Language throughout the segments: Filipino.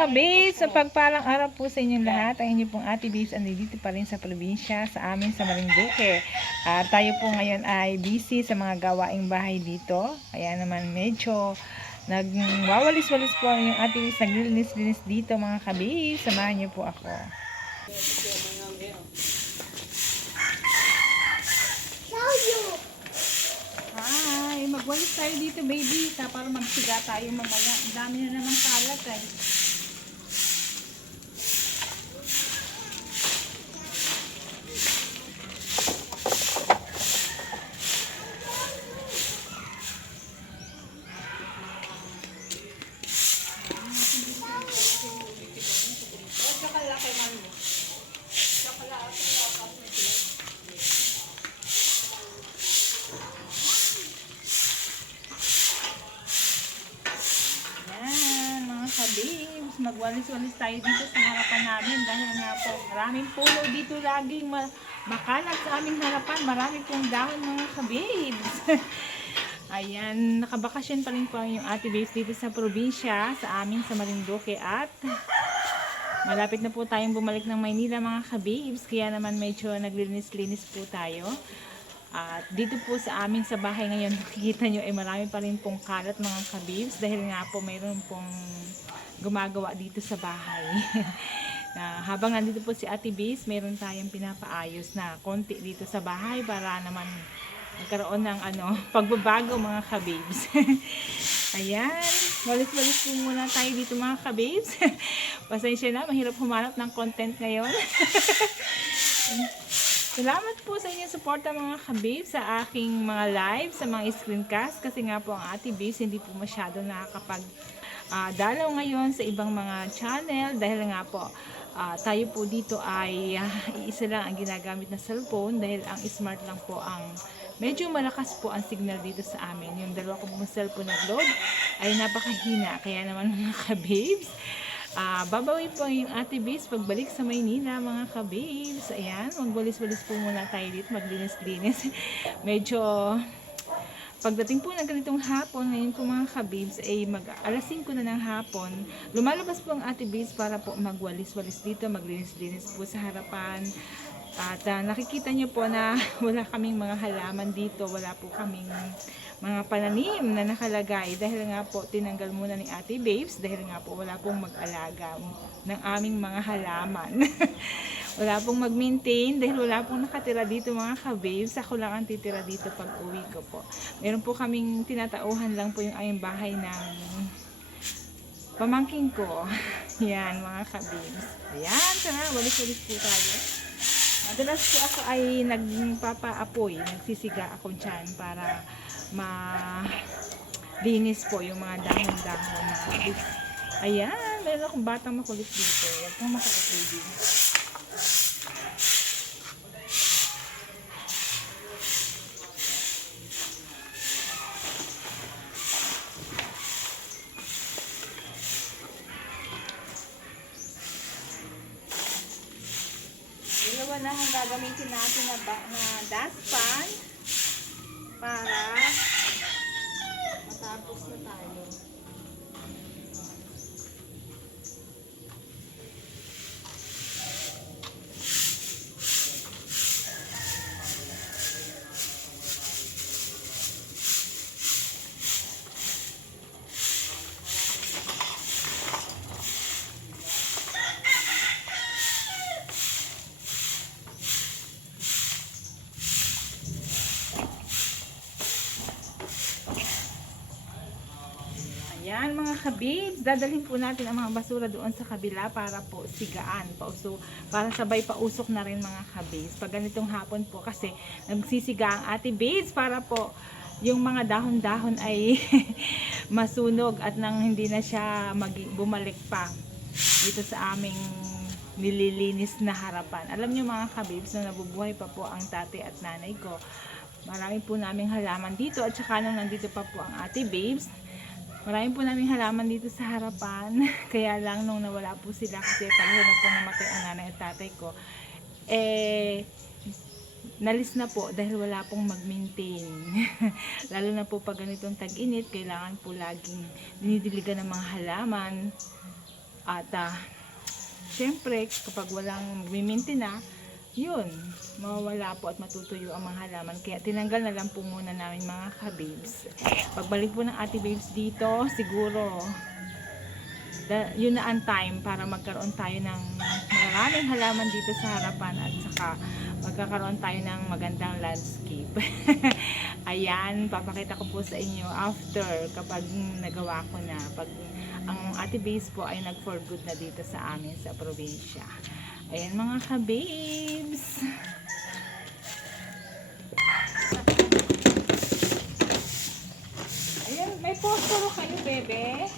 ka-babes, sa pagpalang araw po sa inyong lahat, ang inyong pong Ate Babes andito pa rin sa probinsya, sa amin sa Marinduque. Tayo po ngayon ay busy sa mga gawaing bahay dito. Kaya naman medyo nagwawalis-walis po ang inyong Ate Babes, naglilinis-linis dito mga ka-babes. Samahan niyo po ako. Hi, magwalis tayo dito baby, para magsiga tayo mamaya. Ang dami na naman kalat eh. Kabibs, magwalis-walis tayo dito sa harapan namin dahil nga po maraming puno dito laging makalat sa aming harapan, marami pong dahon mga kabibs. Ayan, nakabakasyon pa rin po yung Ate Babes dito sa probinsya, sa amin sa Marinduque, at malapit na po tayong bumalik ng Maynila mga kabibs, kaya naman medyo naglinis-linis po tayo. At dito po sa amin sa bahay ngayon, makikita nyo ay marami pa rin pong kalat mga kabibs dahil nga po mayroon pong gumagawa dito sa bahay. Habang nandito po si Ate Babes, mayroon tayong pinapaayos na konti dito sa bahay para naman magkaroon ng pagbabago mga kabibs. Ayan, walis-walis po muna tayo dito mga kabibs. Pasensya na, mahirap humanap ng content ngayon. Salamat po sa inyong suporta mga kabibs sa aking mga live, sa mga screencast, kasi nga po ang Ate Babes hindi po masyado nakakapag dalaw ngayon sa ibang mga channel dahil nga po tayo po dito ay iisa lang ang ginagamit na cellphone dahil ang smart lang po ang medyo malakas po ang signal dito sa amin. Yung dalawa ko pong cellphone na Globe ay napakahina, kaya naman mga kabibs, babawi po yung Ate Babes pagbalik sa Maynila mga kabibs. Ayan, magwalis-walis po muna tayo dito, maglinis-linis. Medyo pagdating po ng ganitong hapon, ngayon po mga kabibs ay alas 5 na ng hapon, lumalabas po ang Ate Babes para po magwalis-walis dito, maglinis-linis po sa harapan. At nakikita nyo po na wala kaming mga halaman dito, wala po kaming mga pananim na nakalagay dahil nga po tinanggal muna ni Ate Babes dahil nga po wala pong mag-alaga ng aming mga halaman. Wala pong mag-maintain dahil wala pong nakatira dito mga kabibs. Ako lang ang titira dito pag uwi ko po. Meron po kaming tinatauhan lang po yung aming bahay ng pamangking ko. Yan mga kabibs. Ayan, sana walis-walis po tayo. Madalas po ako ay nagpapaapoy, nagsisiga ako dyan para malinis po yung mga dahon-dahon na kabibs. Ayan, meron akong batang makulit dito. Huwag kang makakulit dito. Dalawa na ang gagamitin natin na dustpan para matapos na tayo. Ayan mga kabibs, dadalhin po natin ang mga basura doon sa kabila para po sigaan, para sabay pausok na rin mga kabibs. Pag ganitong hapon po kasi nagsisiga ang Ate Babes para po yung mga dahon-dahon ay masunog at nang hindi na siya bumalik pa dito sa aming nililinis na harapan. Alam niyo mga kabibs, na nabubuhay pa po ang tatay at nanay ko, marami po naming halaman dito at saka nung nandito pa po ang Ate Babes, marami po namin halaman dito sa harapan. Kaya lang nung nawala po sila kasi pareho na po namatay ang nanay at tatay ko, nalis na po dahil wala pong mag-maintain. Lalo na po pag ganitong tag-init, kailangan po laging dinidiligan ng mga halaman. At syempre, kapag walang miminti na, yun, mawawala po at matutuyo ang mga halaman. Kaya tinanggal na lang po muna namin mga ka-babes. Pagbalik po ng Ate Babes dito, siguro, yun na ang time para magkaroon tayo ng maraming halaman dito sa harapan at saka magkakaroon tayo ng magandang landscape. Ayan, papakita ko po sa inyo after kapag nagawa ko na, pag ang Ate Babes po ay nag for good na dito sa amin sa probinsya. Ayan mga ka-babes. Ayan, may postoro kayo, bebe.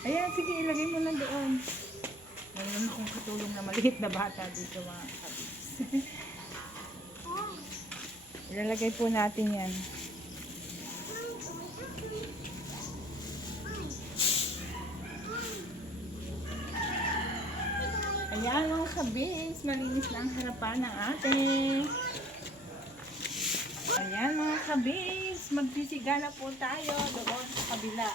Ayan, sige, ilagay mo na doon. Mayroon akong katulong na maliit na bata dito mga kabis. Ilalagay po natin yan. Ayan mga kabis, malinis na ang harapan ng ating. Ayan mga kabis, magsisiga na po tayo doon sa kabila.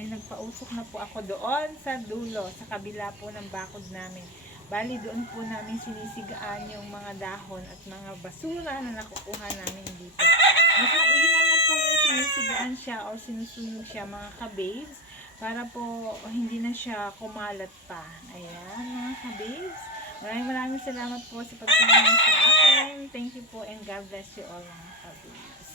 ay nagpausok na po ako doon sa dulo, sa kabila po ng bakod namin. Bali doon po namin sinisigaan yung mga dahon at mga basura na nakukuha namin dito. Mas mainam na po yung sinisigaan siya o sinusunog siya mga kababes para po hindi na siya kumalat pa. Ayan mga kababes. Maraming salamat po sa pagtulong sa akin. Thank you po and God bless you all mga kababes.